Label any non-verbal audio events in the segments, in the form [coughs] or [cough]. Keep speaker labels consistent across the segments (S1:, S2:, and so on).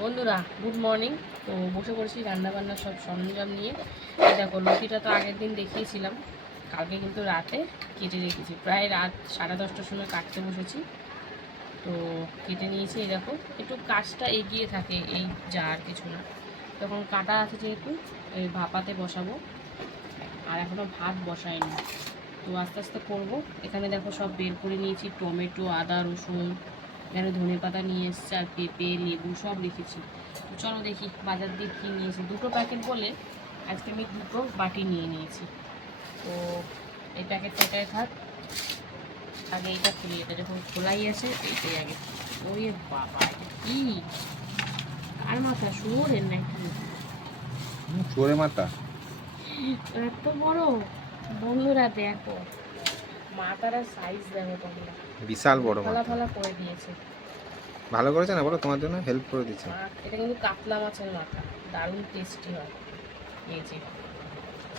S1: বন্ধুরা good morning তো বসে পড়েছি রান্নাবান্নার সব সরঞ্জাম নিয়ে। দেখো লতিটা তো আগের দিন দেখিয়েছিলাম। কালকে কিন্তু রাতে কেটে রেখেছি। প্রায় রাত সাড়ে দশটার সময় কাটতে বসেছি। তো কেটে নিয়েছি দেখো। একটু কাজটা এগিয়ে থাকে, এই যা আর কিছু না। তখন কাটা আছে যেহেতু, এই ভাপাতে বসাবো। আর এখনও ভাত বসাইনি। তো আস্তে আস্তে করব। এখানে দেখো সব বের করে নিয়েছি, টমেটো, আদা, রসুন। এখানে ধনে পাতা নিয়ে এসছে আর পেঁপে লেবু সব রেখেছি তো চলো দেখি বাজার দিয়ে কী নিয়েছি দুটো প্যাকেট বলে আজকে আমি দুটো বাটি নিয়ে নিয়েছি। তো এই প্যাকেটটা এটাই থাক। আগে এইটা খুলি এটা যখন খোলাই আছে এইটাই আগে। ওই বাবা কি? আর মাথা? শুয়োরের নাকি?
S2: চোরে মাথা।
S1: এত বড়? বন্ধুরা দেখো মাথার সাইজ দেখো তোমরা।
S2: বিশাল বড় মাথা।
S1: ফালা করে দিয়েছে।
S2: ভালো করেছে না? বলো তোমার জন্য হেল্প করে
S1: দিয়েছে এটা কিন্তু কাতলা মাছের মাথা। দারুণ টেস্টি হয়। এই যে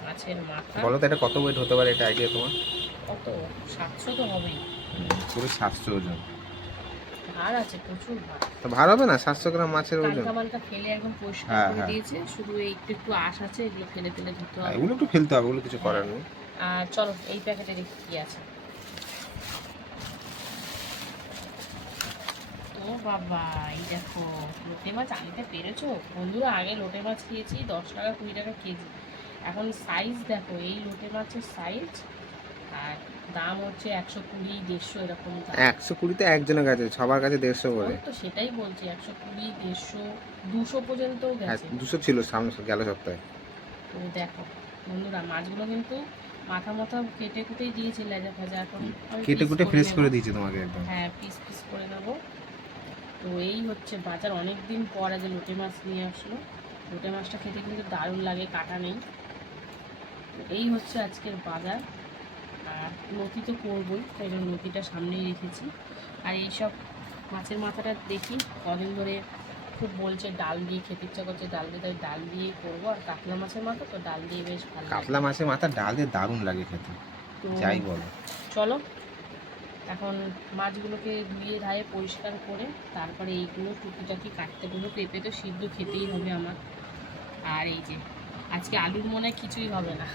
S1: মাছের মাথা।
S2: বলো তো এটা কত ওয়েট হতে পারে? এটা আইডিয়া তোমার?
S1: কত? সাতশো তো হবেই।
S2: পুরো সাতশো ওজন।
S1: ভার আছে প্রচুর ভার।
S2: তো ভালো হবে না? সাতশো গ্রাম মাছের ওজন।
S1: কালকা মালকা ফেলে একদম পরিষ্কার
S2: হ্যাঁ,
S1: করে
S2: হ্যাঁ।
S1: দিয়েছে। শুধু এই একটু একটু আশ আছে এগুলো ফেলে ফেলে ধুতে
S2: হ্যাঁ,
S1: হবে।
S2: এগুলো একটু ফেলতে হবে ওগুলো কিছু করার নেই।
S1: আর চলো এই প্যাকেটে দেখি কি আছে? ও বাবা এই দেখো লোটে মাছ আনতে পেরেছ? বন্ধুরা আগে লোটে মাছ খেয়েছি দশ টাকা কুড়ি টাকা কেজি। এখন সাইজ দেখো এই লোটে মাছের সাইজ আর দাম হচ্ছে একশো কুড়ি দেড়শো এরকম
S2: একশো কুড়িতে একজনের কাছে সবার কাছে দেড়শো করে
S1: তো সেটাই বলছি একশো কুড়ি দেড়শো দুশো পর্যন্ত
S2: হ্যাঁ দুশো ছিল সামনে গেল সপ্তাহে।
S1: তো দেখো বন্ধুরা মাছগুলো কিন্তু মাথা মাথা কেটে কুটেই দিয়েছি লেজা ভাজা এখন
S2: কেটে কুটে ফ্রেশ করে দিয়েছে তোমাকে একদম।
S1: হ্যাঁ পিস পিস করে নেব। তো এই হচ্ছে বাজার। অনেক দিন পর আজ লোটে মাছ নিয়ে আসলো। লোটে মাছটা খেতে কিন্তু দারুণ লাগে কাটা নেই। তো এই হচ্ছে আজকের বাজার। আর লতি তো করবই তাই জন্য লতিটা সামনেই রেখেছি। আর এইসব মাছের মাথাটা দেখি কদিন ধরে খুব বলছে ডাল দিয়ে খেতে ইচ্ছা করছে ডাল দিয়ে তাই ডাল দিয়ে করব। আর কাতলা মাছের মাথা তো ডাল দিয়ে বেশ ভালো।
S2: কাতলা মাছের মাথা ডাল দিয়ে দারুণ লাগে খেতে।
S1: তো
S2: যাই বলো।
S1: চলো এখন মাছগুলোকে ধুয়ে ধায়ে পরিষ্কার করে তারপরে এইগুলো টুকিটাকি কাটতে বলব পেঁপে তো সিদ্ধ খেতেই হবে আমার। আর এই যে আজকে আলুর মনে হয় কিছুই হবে না।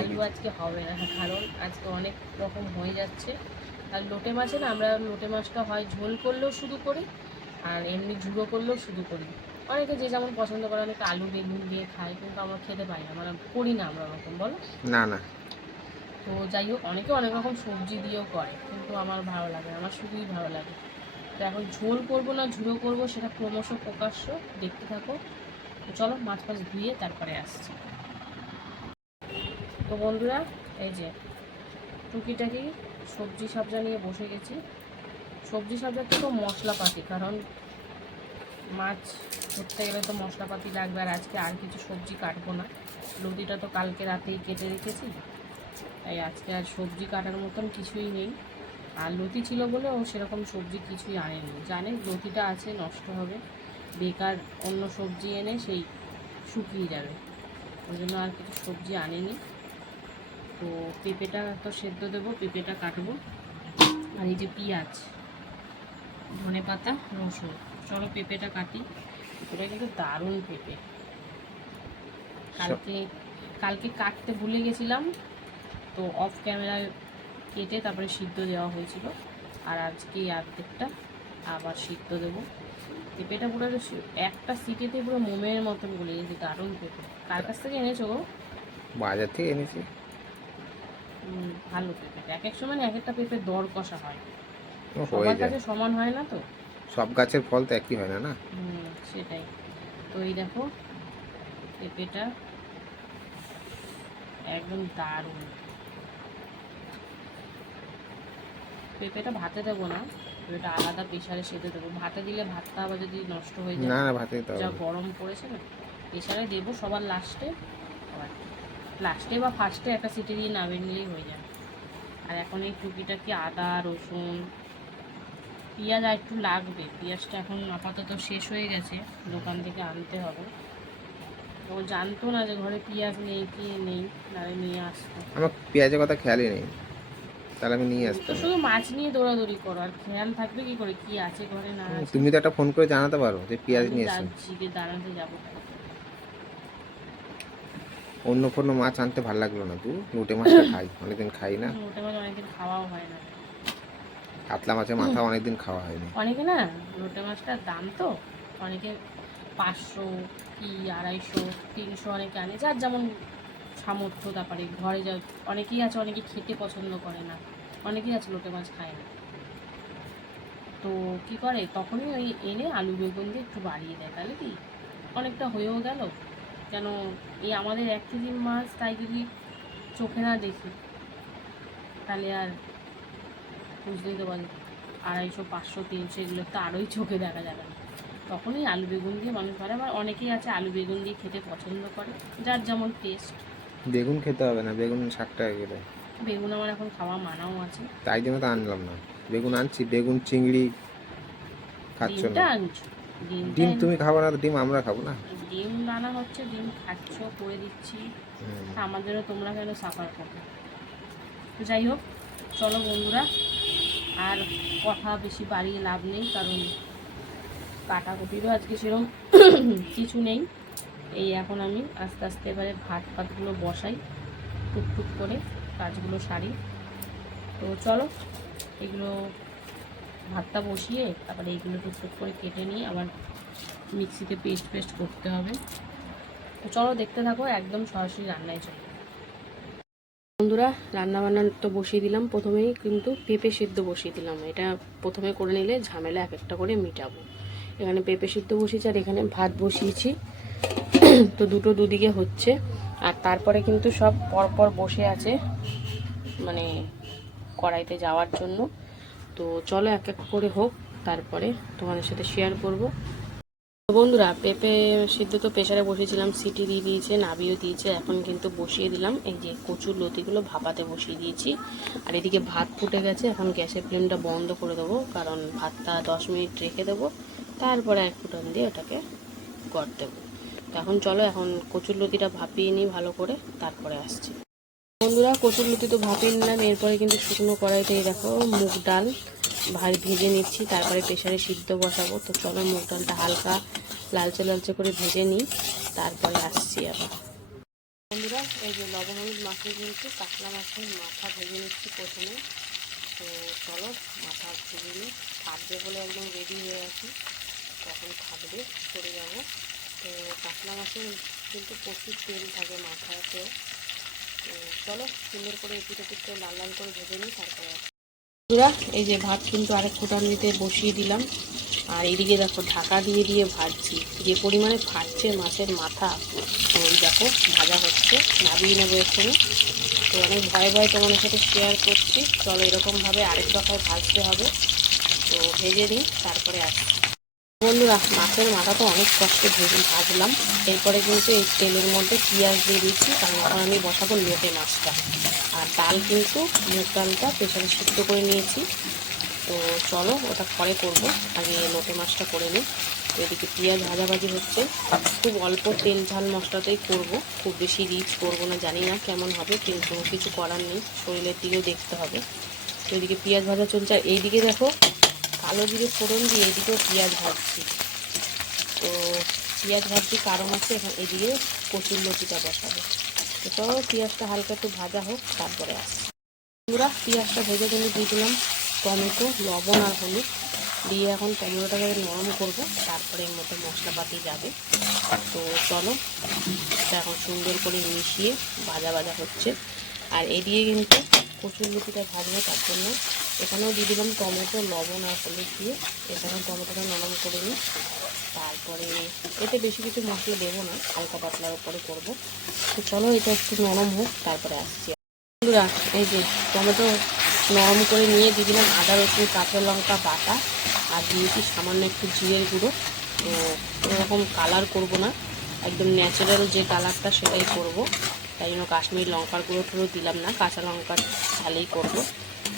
S2: আলু
S1: আজকে হবে না কারণ আজকে অনেক রকম হয়ে যাচ্ছে। আর লোটে মাছে না আমরা লোটে মাছটা হয় ঝোল করলেও শুধু করি আর এমনি ঝুড়ো করলেও শুধু করি। অনেকে যে যেমন পছন্দ করে অনেকে আলু বেগুন দিয়ে খায় কিন্তু আমরা খেতে পাই না। মানে করি না আমরা ওরকম বলো?
S2: না না।
S1: তো যাই হোক, অনেকে অনেক রকম সবজি দিয়েও করে, কিন্তু আমার ভালো লাগে আমার শুধুই ভালো লাগে। তো এখন ঝোল করব না, ঝুড়ো করব সেটা ক্রমশ প্রকাশ্য, দেখতে থাকো। তো চলো, মাছ ফাছ ধুয়ে তারপরে আসছি। তো বন্ধুরা, এই যে টুকিটাকি সবজি সবজা নিয়ে বসে গেছি। সবজি সবজা তো মশলাপাতি, কারণ মাছ ধরতে গেলে তো মশলাপাতি লাগবে, আর আজকে আর কিছু সবজি কাটবো না। লতিটা তো কালকে রাতেই কেটে রেখেছি। তাই আজকে আর সবজি কাটার মতন কিছুই নেই। আর লতি ছিল বলে ও সেরকম সবজি কিছুই আনেনি। জানে লতিটা আছে নষ্ট হবে। বেকার অন্য সবজি এনে সেই শুকিয়ে যাবে। ওই জন্য আর কিছু সবজি আনেনি। তো পেঁপেটা তো সেদ্ধ দেবো পেঁপেটা কাটবো। আর এই যে পেঁয়াজ ধনে পাতা রসুন চলো পেঁপেটা কাটি। পেঁপেটা কিন্তু দারুণ পেঁপে। কালকে কালকে কাটতে ভুলে গেছিলাম। তো অফ ক্যামেরায় কেটে তারপরে সিদ্ধ দেওয়া হয়েছিল। আর আজকে অর্ধেকটা আবার সিদ্ধ দেবো। পেঁপেটা পুরো একটা সিটিতে পুরো মোমের মতন গলে গেছে দারুণ পেঁপে কার কাছ থেকে এনেছো গো?
S2: বাজার থেকে এনেছি।
S1: ভালো পেঁপে এক এক সময় এক একটা পেঁপে দর কষা হয়। সবার কাছে সমান হয় না তো?
S2: সব গাছের ফল তো একই হয় না না?
S1: সেটাই। তো এই দেখো পেঁপেটা একদম দারুণ। পেঁপেটা ভাতে দেবো না পেঁপেটা আলাদা প্রেশারে সেদ্ধ দেবো। ভাতে দিলে ভাতটা আবার যদি নষ্ট হয়ে যায়
S2: না না ভাতে দিতে
S1: যা। গরম পড়েছে না প্রেশারে দেবো সবার লাস্টে আবার লাস্টে বা ফার্স্টে একটা সিটি দিয়ে নামিয়ে নিলেই হয়ে যায়। আর এখন এই টুকিটাকি আদা রসুন পেঁয়াজ আর একটু লাগবে পেঁয়াজটা এখন আপাতত শেষ হয়ে গেছে দোকান থেকে আনতে হবে। ও জানতো না যে ঘরে পেঁয়াজ নেই কি নেই নাহলে নিয়ে আসতো।
S2: আমার পেঁয়াজের কথা খেয়ালই নেই। তাহলে আমি নিয়ে আসব
S1: শুধু মাছ নিয়ে দৌড়াদৌড়ি করো আর খেয়াল থাকবে কি করে কি আছে ঘরে না
S2: তুমি তো একটা ফোন করে জানাতে পারো যে পেঁয়াজ নিয়ে এসো
S1: দাঁড়াতে যাব।
S2: অন্য কোনো মাছ আনতে ভালো লাগল না তুই? লোটে মাছটা [coughs] খাই অনেকদিন খাই না?
S1: ওটা মাছ অনেকদিন খাওয়াও হয় না।
S2: কাতলা মাছের মাথা অনেকদিন খাওয়া হয়নি।
S1: অনেকে না লোটে মাছটার দাম তো অনেকে পাঁচশো কি আড়াইশো তিনশো অনেকে আনে যার যেমন সামর্থ্য তারপরে ঘরে যা অনেকেই আছে অনেকে খেতে পছন্দ করে না। অনেকেই আছে লোটে মাছ খায় না। তো কি করে? তখনই ওই এনে আলু বেগুন দিয়ে একটু বাড়িয়ে দেয়। তাহলে কি? অনেকটা হয়েও গেল। কেন? এই আমাদের এক কেজি মাছ তাই যদি চোখে না দেখি, তাহলে আর বুঝতেই তো পারি আড়াইশো, পাঁচশো, তিনশো এগুলো তো আরোই চোখে দেখা যাবে না। তখনই আলু বেগুন দিয়ে মানুষ করে আবার অনেকেই আছে আলু বেগুন দিয়ে খেতে পছন্দ করে। যার যেমন টেস্ট
S2: বেগুন খেতে হবে না। বেগুন টাকা কিলো।
S1: বেগুন আমার এখন খাওয়া মানাও আছে।
S2: তাই জন্য তো আনলাম না। বেগুন আনছি বেগুন চিংড়ি খাচ্ছ না। ডিম তুমি খাব না ডিম আমরা খাব না।
S1: ডিম রান্না হচ্ছে ডিম খাচ্ছ করে দিচ্ছি। আমাদেরও তোমরা কেন সাফার করবে? তো যাই হোক চলো বন্ধুরা আর কথা বেশি বাড়িয়ে লাভ নেই কারণ কাটাকুটিরও আজকে সেরকম কিছু নেই। এই এখন আমি আস্তে আস্তে এবারে ভাত ফাতগুলো বসাই টুকটুক করে। কাজগুলো সারি। তো চলো, এগুলো ভাতটা বসিয়ে তারপরে এইগুলো টুকটুক করে কেটে নিয়ে আবার মিক্সিতে পেস্ট পেস্ট করতে হবে। তো চলো দেখতে থাকো, একদম সরাসরি রান্নায় চলো বন্ধুরা রান্না বান্না তো বসিয়ে দিলাম প্রথমেই, কিন্তু পেঁপে সিদ্ধ বসিয়ে দিলাম। এটা প্রথমে করে নিলে ঝামেলা এক একটা করে মিটাবো। এখানে পেঁপে সিদ্ধ বসিয়েছি আর এখানে ভাত বসিয়েছি। তো দুটো দুদিকে হচ্ছে। আর তারপরে কিন্তু সব পরপর বসে আছে মানে কড়াইতে যাওয়ার জন্য। তো চলো এক এক করে হোক, তারপরে তোমাদের সাথে শেয়ার করব। বন্ধুরা, পেঁপে সিদ্ধ তো প্রেশারে বসিয়েছিলাম সিটি দিয়ে দিয়েছে, নাবিও দিয়েছে, এখন কিন্তু বসিয়ে দিলাম। এই যে কচুর লতিগুলো ভাপাতে বসিয়ে দিয়েছি। আর এদিকে ভাত ফুটে গেছে, এখন গ্যাসের ফ্লেমটা বন্ধ করে দেবো, কারণ ভাতটা দশ মিনিট রেখে দেবো। তারপরে এক ফুটন দিয়ে ওটাকে গড় দেবো। এখন চলো, এখন কচুর লতিটা ভাপিয়ে নিই ভালো করে, তারপরে আসছি। বন্ধুরা, কচুর লতি তো ভাপিয়ে নিলাম, এরপরে কিন্তু শুকনো কড়াইতে দেখো মুগ ডাল ভাই ভেজে নিচ্ছি, তারপরে প্রেশারে সিদ্ধ বসাবো। তো চলো, মুগ ডালটা হালকা লালচে লালচে করে ভেজে নিই, তারপরে আসছি আবার। বন্ধুরা, এই যে লবণ হলুদ মাখিয়ে কিন্তু কাতলা মাছের মাথা ভেজে নিচ্ছি প্রথমে। তো চলো, মাথা ভেজে নিই। থাকবে বলে একদম রেডি হয়ে আছি। তখন থাকবে সরে যাব। কাতলা মাছের কিন্তু প্রচুর তেল থাকে মাথাতেও। তো চলো, সুন্দর করে এপিট করে লাল লাল করে ভেজে নিই, তারপরে। বন্ধুরা, এই যে ভাত কিন্তু আরেক ফুটান দিতে বসিয়ে দিলাম। আর এদিকে দেখো, ঢাকা দিয়ে দিয়ে ভাজছি। যে পরিমাণে ফাটছে মাছের মাথা তো ওই দেখো, ভাজা হচ্ছে নাবিয়ে নেব এখানে তো অনেক ভয়ে ভয়ে তোমাদের সাথে শেয়ার করছি। চলো, এরকমভাবে আরেক দফায় ভাজতে হবে। তো ভেজে নিই, তারপরে আসি বন্ধুরা, মাছের মাথা তো অনেক কষ্টে ভেজে ভাজলাম। এরপরে কিন্তু এই তেলের মধ্যে পেঁয়াজ দিয়ে দিচ্ছি, কারণ আমি বসাবো লোটে মাছটা। আর ডাল কিন্তু মুগ ডালটা প্রেশারে সিদ্ধ করে নিয়েছি। তো চলো, ওটা পরে করব। আগে লোটে মাছটা করে নিই। তো এদিকে পেঁয়াজ ভাজাভাজি হচ্ছে। খুব অল্প তেল ঝাল মশলাতেই করব। খুব বেশি রিচ করব না, জানি না কেমন হবে, কিন্তু কিছু করার নেই। শরীরের দিকেও দেখতে হবে। তো এদিকে পেঁয়াজ ভাজা চলছে। আর এইদিকে দেখো, কালো জিরে ফোড়ন দিয়ে এদিকেও পেঁয়াজ ভাজছি। তো পেঁয়াজ ভাজছি কারণ আছে, এখন এদিকে কচুর লতিটা বসাবো। চলো পেঁয়াজটা হালকা একটু ভাজা হোক, তারপরে আসছি। পুরা পেঁয়াজটা ভেজে কিন্তু দিয়ে দিলাম টমেটো, লবণ আর হলুদ। দিয়ে এখন টমেটোটাকে নরম করব, তারপরে এর মধ্যে মশলাপাতি যাবে। তো চলো, এটা এখন সুন্দর করে মিশিয়ে ভাজা ভাজা হচ্ছে। আর এদিকে কিন্তু কচুর লুচিটা ভাজবো, তার জন্য এখানেও দিয়ে দিলাম টমেটো, লবণ আর হলুদ দিয়ে। এখানে টমেটোটা নরম করে নিই। তারপরে এতে বেশি কিছু মশলা দেবো না, হালকা পাতলার উপরে করব। তো চলো, এটা একটু নরম হোক, তারপরে আসছি। বন্ধুরা, এই যে টমেটো নরম করে নিয়ে দিয়ে দিলাম, আদা, রসুন, কাঁচা লঙ্কা, বাটা, আর দিয়েছি সামান্য একটু জিরের গুঁড়ো। তো এরকম কালার করব না, একদম ন্যাচারাল যে কালারটা সেটাই করব। তাই জন্য কাশ্মীর লঙ্কার গুঁড়ো টুড়ো দিলাম না, কাঁচা লঙ্কার ঝালেই করব।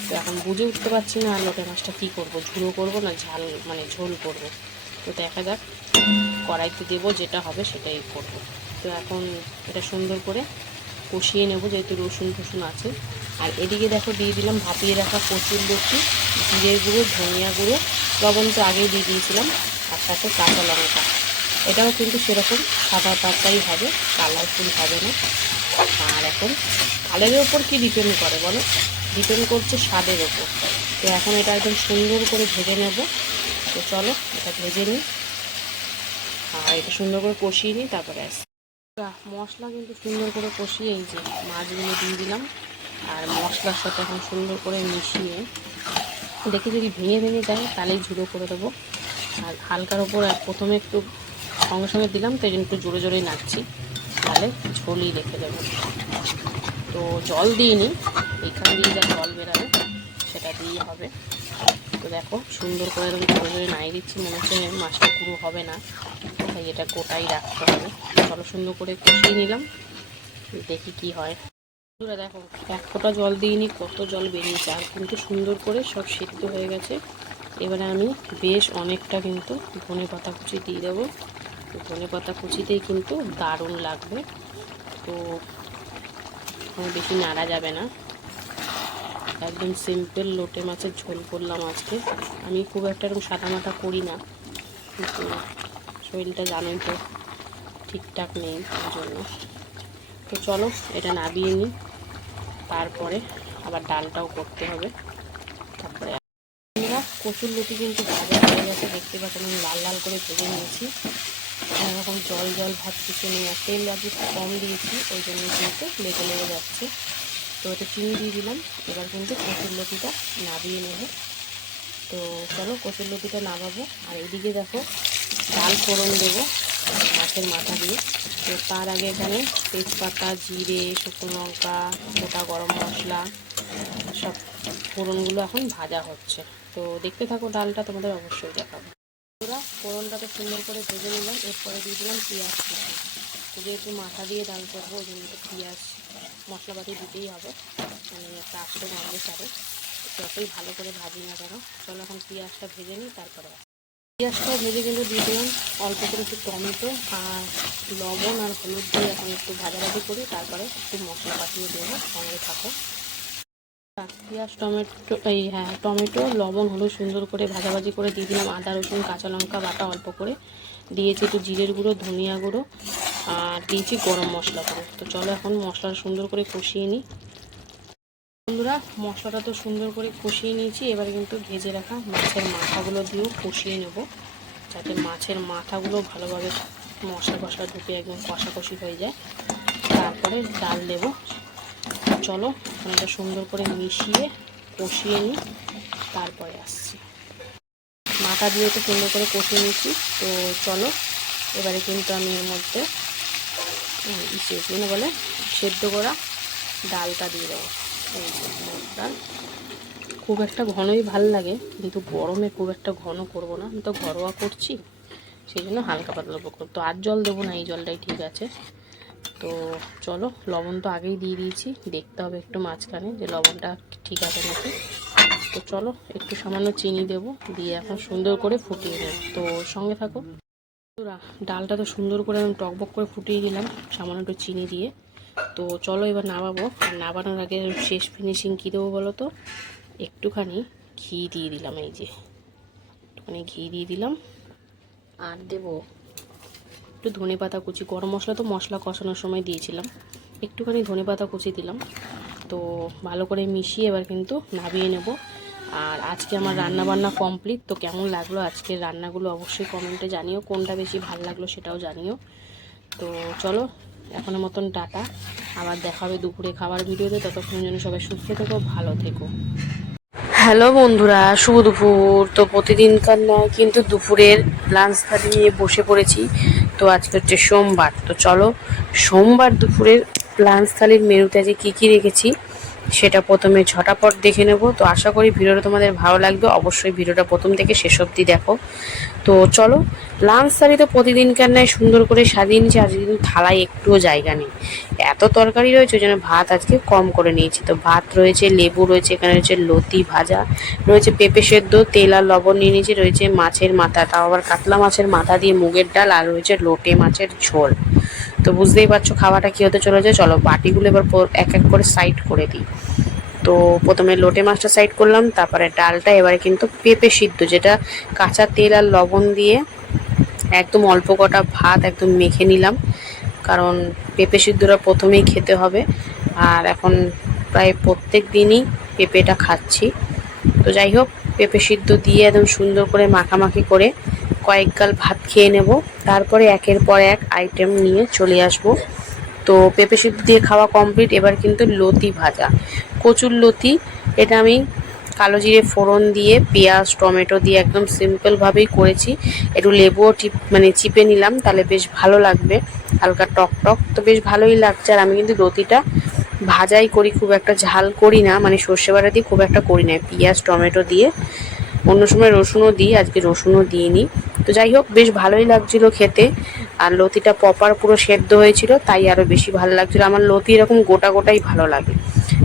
S1: তো এখন বুঝে উঠতে পারছি না আর লোটে মাছটা কী করব, ঝুড়ো করব না ঝাল মানে ঝোল করব। তো দেখা যাক, কড়াইতে দেবো যেটা হবে সেটাই করব। তো এখন এটা সুন্দর করে কষিয়ে নেব, যেহেতু রসুন টসুন আছে। আর এদিকে দেখো দিয়ে দিলাম ভাপিয়ে রাখা কচুর লতি, জিরের গুঁড়ো, ধনিয়া গুঁড়ো। লবণ তো আগেই দিয়ে দিয়েছিলাম, আর সাথে কাঁচা লঙ্কা। এটাও কিন্তু সেরকম সাদা তরকারি হবে, কালারফুল হবে না। আর এখন কালের ওপর কি ডিপেন্ড করে বলো? ডিপেন্ড করছে স্বাদের ওপর। তো এখন এটা একদম সুন্দর করে ভেজে নেব। তো চলো, এটা ভেজে নিই। আর এটা সুন্দর করে কষিয়ে নিই, তারপরে আসি মশলা কিন্তু সুন্দর করে কষিয়ে এই যে মাছগুলো দিয়ে দিলাম। আর মশলার সাথে এখন সুন্দর করে মিশিয়ে, দেখে যদি ভেঙে ভেঙে যায়, তাহলেই ঝুড়ো করে দেবো। আর হালকার ওপর প্রথমে একটু সঙ্গে সঙ্গে দিলাম, তো একটু জোরে জোরেই নাড়ছি। তাহলে ঝোলই রেখে দেবো। তো জল দিইনি এখান দিয়ে যা জল বেরাবে, সেটা দিয়ে হবে। তো দেখো, সুন্দর করে এরকম জোরে জোরে নাড়িয়ে দিচ্ছি, মনে হচ্ছে মাছটা পুরো হবে না। তাই এটা গোটাই রাখতে হবে। চলো সুন্দর করে কষিয়ে নিলাম, দেখি কি হয়। বন্ধুরা দেখো, এক ফোঁটা জল দিইনি, কত জল বেরিয়েছে। আর কিন্তু সুন্দর করে সব সিদ্ধ হয়ে গেছে। এবারে আমি বেশ অনেকটা কিন্তু ধনে পাতা কুচি দিয়ে দেবো। ধনে পাতা কুচিতেই কিন্তু দারুণ লাগবে। তো বেশি নাড়া যাবে না। একদম সিম্পল লোটে মাছের ঝোল করলাম আজকে। আমি খুব একটা এরকম সাদা মাটা করি না। শরীরটা জানোই তো ঠিকঠাক নেই ওই জন্য। তো চলো, এটা নাবিয়ে নিই। তারপরে আবার ডালটাও করতে হবে। তারপরে আমরা কচুর লুটি কিন্তু ভাজা হয়ে গেছে। দেখতে পাচ্ছেন আমি লাল লাল করে ভেজে নিয়েছি। এরকম জল জল ভাত কিছু আর তেল আজকে কম দিয়েছি, ওই জন্য কিন্তু লেগে লেগে যাচ্ছে। তো এটা চিনি দিয়ে দিলাম। এবার কিন্তু কচুর লতিটা নাবিয়ে নেব। তো চলো কচুর লতিটা নামাবো আর এদিকে দেখো, ডাল ফোড়ন দেবো মাছের মাথা দিয়ে। তো তার আগে এখানে তেজপাতা, জিরে, শুকনো লঙ্কা, গোটা গরম মশলা, সব ফোড়নগুলো এখন ভাজা হচ্ছে। তো দেখতে থাকো, ডালটা তোমাদের অবশ্যই দেখাবো। ওরা তো সুন্দর করে ভেজে নিলাম। এরপরে দিয়ে দিলাম পেঁয়াজ যেহেতু মাথা দিয়ে ডাল করব, ওই জন্য পেঁয়াজ মশলাপাতি দিতেই হবে। মানে একটা আস্তে গন্ধ ছাড়ে। যতই ভালো করে ভাজি না কেন, চলো এখন পেঁয়াজটা ভেজে নিই, তারপরে পেঁয়াজটা ভেজে কিন্তু দিয়ে দিলাম অল্প করে একটু টমেটো আর লবণ আর হলুদ দিয়ে এখন একটু ভাজাভাজি করি, তারপরে একটু মশলা পাঠিয়ে দেবো, সঙ্গে থাকো। পেঁয়াজ, টমেটো, এই হ্যাঁ টমেটো, লবণ, হলুদ সুন্দর করে ভাজাভাজি করে দিয়ে দিলাম। আদা, রসুন, কাঁচা লঙ্কা বাটা অল্প করে। দিয়েছি একটু জিরের গুঁড়ো, ধনিয়া গুঁড়ো আর দিয়েছি গরম মশলা করে তো চলো এখন মশলাটা সুন্দর করে কষিয়ে নিই। বন্ধুরা, মশলাটা তো সুন্দর করে কষিয়ে নিয়েছি। এবার কিন্তু ভেজে রাখা মাছের মাথাগুলো দিয়েও কষিয়ে নেব। যাতে মাছের মাথাগুলো ভালোভাবে মশলা কষলা ঢুকে একদম কষাকষি হয়ে যায়। তারপরে ডাল দেবো। চলো এটা সুন্দর করে মিশিয়ে কষিয়ে নিই। তারপরে আসছি। মাথা দিয়ে তো সুন্দর করে কষিয়ে নিয়েছি। তো চলো, এবারে কিন্তু আমি এর মধ্যে ইসে, কি না বলে, সেদ্ধ করা ডালটা দিয়ে দেবো। ডাল। খুব একটা ঘনই ভালো লাগে, কিন্তু গরমে খুব একটা ঘন করব না। আমি তো ঘরোয়া করছি, সেই জন্য হালকা পাতলা করব। তো আর জল দেবো না, এই জলটাই ঠিক আছে। তো চলো, লবণ তো আগেই দিয়ে দিয়েছি, দেখতে হবে একটু মাঝখানে যে লবণটা ঠিক আছে নাকি। তো চলো, একটু সামান্য চিনি দেবো, দিয়ে এখন সুন্দর করে ফুটিয়ে দেবো তো সঙ্গে থাকো। ডালটা তো সুন্দর করে আমি টকবক করে ফুটিয়ে দিলাম, সামান্য একটু চিনি দিয়ে। তো চলো এবার নামাবো। আর নামানোর আগে শেষ ফিনিশিং কী দেবো বলো তো? একটুখানি ঘি দিয়ে দিলাম, এই যে। একটুখানি ঘি দিয়ে দিলাম। আর দেবো একটু ধনে পাতা কুচি। গরম মশলা তো মশলা কষানোর সময় দিয়েছিলাম। একটুখানি ধনে পাতা কুচি দিলাম। তো ভালো করে মিশিয়ে এবার কিন্তু নামিয়ে নেব। আর আজকে আমার রান্না বান্না কমপ্লিট তো কেমন লাগল আজকের রান্নাগুলো অবশ্যই কমেন্টে জানিও, কোনটা বেশি ভালো লাগল সেটাও জানিও। তো চলো, এখনের মতন টাটা। আবার দেখা হবে দুপুরে খাবার ভিডিওতে, ততক্ষণ জন্য সবাই সুস্থ থেকো, ভালো থেকো। হ্যালো বন্ধুরা, শুভ দুপুর। তো প্রতিদিনকার নয় কিন্তু দুপুরের লাঞ্চ থালি নিয়ে বসে পড়েছি। তো আজকে হচ্ছে সোমবার। তো চলো, সোমবার দুপুরের লাঞ্চ থালির মেনুতে আজকে কী কী রেখেছি? সেটা প্রথমে ঝটাপট দেখে নেব। তো আশা করি ভিডিওটা তোমাদের ভালো লাগবে। অবশ্যই ভিডিওটা প্রথম থেকে শেষ অবধি দেখো। তো চলো লাঞ্চ থালি তো প্রতিদিনকার নয় সুন্দর করে সাজিয়ে নিয়েছি? আজকে কিন্তু থালায় একটুও জায়গা নেই। এত তরকারি রয়েছে ওই জন্য ভাত আজকে কম করে নিয়েছি। তো ভাত রয়েছে, লেবু রয়েছে, এখানে রয়েছে লতি ভাজা, রয়েছে পেঁপে সেদ্ধ, তেল আর লবণ নিয়ে নিয়েছি, রয়েছে মাছের মাথা, তাও আবার কাতলা মাছের মাথা দিয়ে মুগের ডাল, আর রয়েছে লোটে মাছের ঝোল। তো বুঝতেই পারছ, খাওয়াটা কী হতে চলেছে? চলো বাটিগুলো এবার এক এক করে সাইড করে দিই। তো প্রথমে লোটে মাছটা সাইড করলাম, তারপরে ডালটা এবারে কিন্তু পেঁপে সিদ্ধ, যেটা কাঁচা তেল আর লবণ দিয়ে একদম অল্প কটা ভাত একদম মেখে নিলাম। কারণ পেঁপে সিদ্ধটা প্রথমেই খেতে হবে, আর এখন প্রায় প্রত্যেক দিনই পেঁপেটা খাচ্ছি। তো যাই হোক, পেঁপে সিদ্ধ দিয়ে একদম সুন্দর করে মাখামাখি করে কয়েক গাল ভাত খেয়ে নেব। তারপরে একের পর এক আইটেম নিয়ে চলে আসব। তো পেঁপে সিদ্ধ দিয়ে খাওয়া কমপ্লিট এবার কিন্তু লতি ভাজা। কচুর লতি। এটা আমি কালো জিরে ফোড়ন দিয়ে, পেঁয়াজ, টমেটো দিয়ে একদম সিম্পলভাবেই করেছি। একটু লেবুও টিপ মানে চিপে নিলাম, তাহলে বেশ ভালো লাগবে। হালকা টক টক। তো বেশ ভালোই লাগছে। আর আমি কিন্তু লতিটা ভাজাই করি, খুব একটা ঝাল করি না। মানে সর্ষে বাটা দিয়ে খুব একটা করি না। পেঁয়াজ, টমেটো দিয়ে। অন্য সময় রসুনও দিই। আজকে রসুনও দিইনি। তো যাই হোক, বেশ ভালোই লাগছিল খেতে। আর লতিটা পপার পুরো সেদ্ধ হয়েছিল, তাই আরও বেশি ভালো লাগছিল। আমার লতি এরকম গোটা গোটাই ভালো লাগে।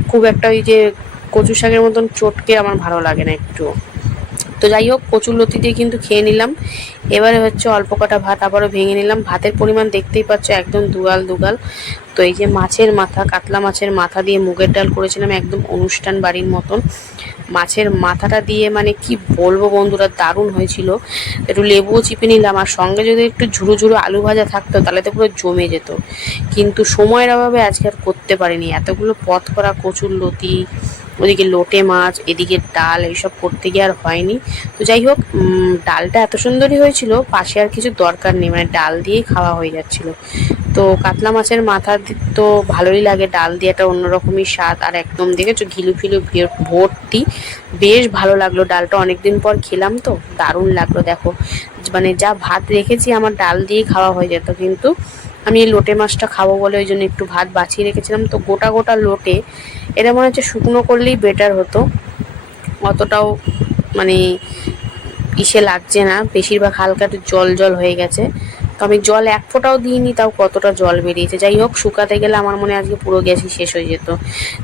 S1: খুব একটা ওই যে কচু শাকের মতন চটকে আমার ভালো লাগে না একটু। তো যাই হোক কচুর লতি দিয়ে কিন্তু খেয়ে নিলাম। এবারে হচ্ছে অল্প কটা ভাত আবারও ভেঙে নিলাম। ভাতের পরিমাণ দেখতেই পাচ্ছ, একদম দুগাল দুগাল। তো এই যে মাছের মাথা, কাতলা মাছের মাথা দিয়ে মুগের ডাল করেছিলাম একদম অনুষ্ঠান বাড়ির মতন। মাছের মাথাটা দিয়ে মানে কি বলব বন্ধুরা, দারুণ হয়েছিল। একটু লেবুও চিপে নিলাম, আর সঙ্গে যদি একটু ঝুড়ো ঝুরো আলু ভাজা থাকতো, তাহলে তো পুরো জমে যেত। কিন্তু সময়ের অভাবে আজকে আর করতে পারিনি। এতগুলো পথ করা কচুর লতি, ওদিকে লোটে মাছ, এদিকে ডাল, এইসব করতে গিয়ে আর হয়নি। তো যাই হোক ডালটা এত সুন্দরই হয়েছিল, পাশে আর কিছু দরকার নেই মানে ডাল দিয়েই খাওয়া হয়ে যাচ্ছিল। তো কাতলা মাছের মাথা তো ভালোই লাগে, ডাল দিয়ে একটা অন্যরকমই স্বাদ, আর একদম দেখেছ ঘিলু ফিলু ভে- ভর্তি। বেশ ভালো লাগল ডালটা, অনেকদিন পর খেলাম তো, দারুণ লাগল দেখো। মানে যা ভাত রেখেছি আমার ডাল দিয়েই খাওয়া হয়ে যেত, কিন্তু আমি এই লোটে মাছটা খাব বলে ওই জন্য একটু ভাত বাঁচিয়ে রেখেছিলাম। তো গোটা গোটা লোটে, এটা মনে হচ্ছে শুকনো করলেই বেটার হতো। অতটাও মানে ইসে লাগছে না, বেশিরভাগ হালকা একটু জল জল হয়ে গেছে। তো আমি জল এক ফোঁটাও দিইনি, তাও কতটা জল বেরিয়েছে। যাই হোক, শুকাতে গেলে আমার মনে আজকে পুরো গ্যাসই শেষ হয়ে যেত।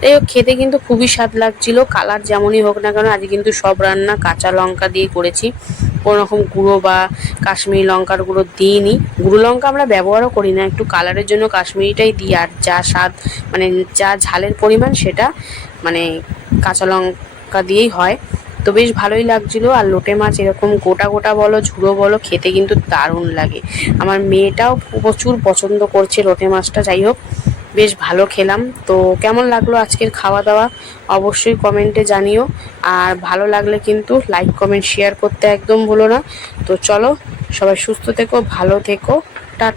S1: যাই হোক, খেতে কিন্তু খুবই স্বাদ লাগছিল, কালার যেমনই হোক না কেন, আজকে কিন্তু সব রান্না কাঁচা লঙ্কা দিয়ে করেছি। কোনো রকম গুঁড়ো বা কাশ্মীরি লঙ্কার গুঁড়ো দিইনি। গুঁড়ো লঙ্কা আমরা ব্যবহারও করি না, একটু কালারের জন্য কাশ্মীরিটাই দিই, আর যা স্বাদ মানে যা ঝালের পরিমাণ সেটা মানে কাঁচা লঙ্কা দিয়েই হয়। তো বেশ ভালোই লাগছিল। আর লোটে মাছ এরকম গোটা গোটা বলো, ঝুড়ো বলো, খেতে কিন্তু দারুণ লাগে। আমার মেয়েটাও প্রচুর পছন্দ করছে লোটে মাছটা, যাই হোক, বেশ ভালো খেলাম। তো কেমন লাগল আজকের খাওয়া দাওয়া অবশ্যই কমেন্টে জানিও। আর ভালো লাগলে কিন্তু লাইক, কমেন্ট, শেয়ার করতে একদম ভুলো না। তো চলো, সবাই সুস্থ থেকো, ভালো থেকো। টাটা।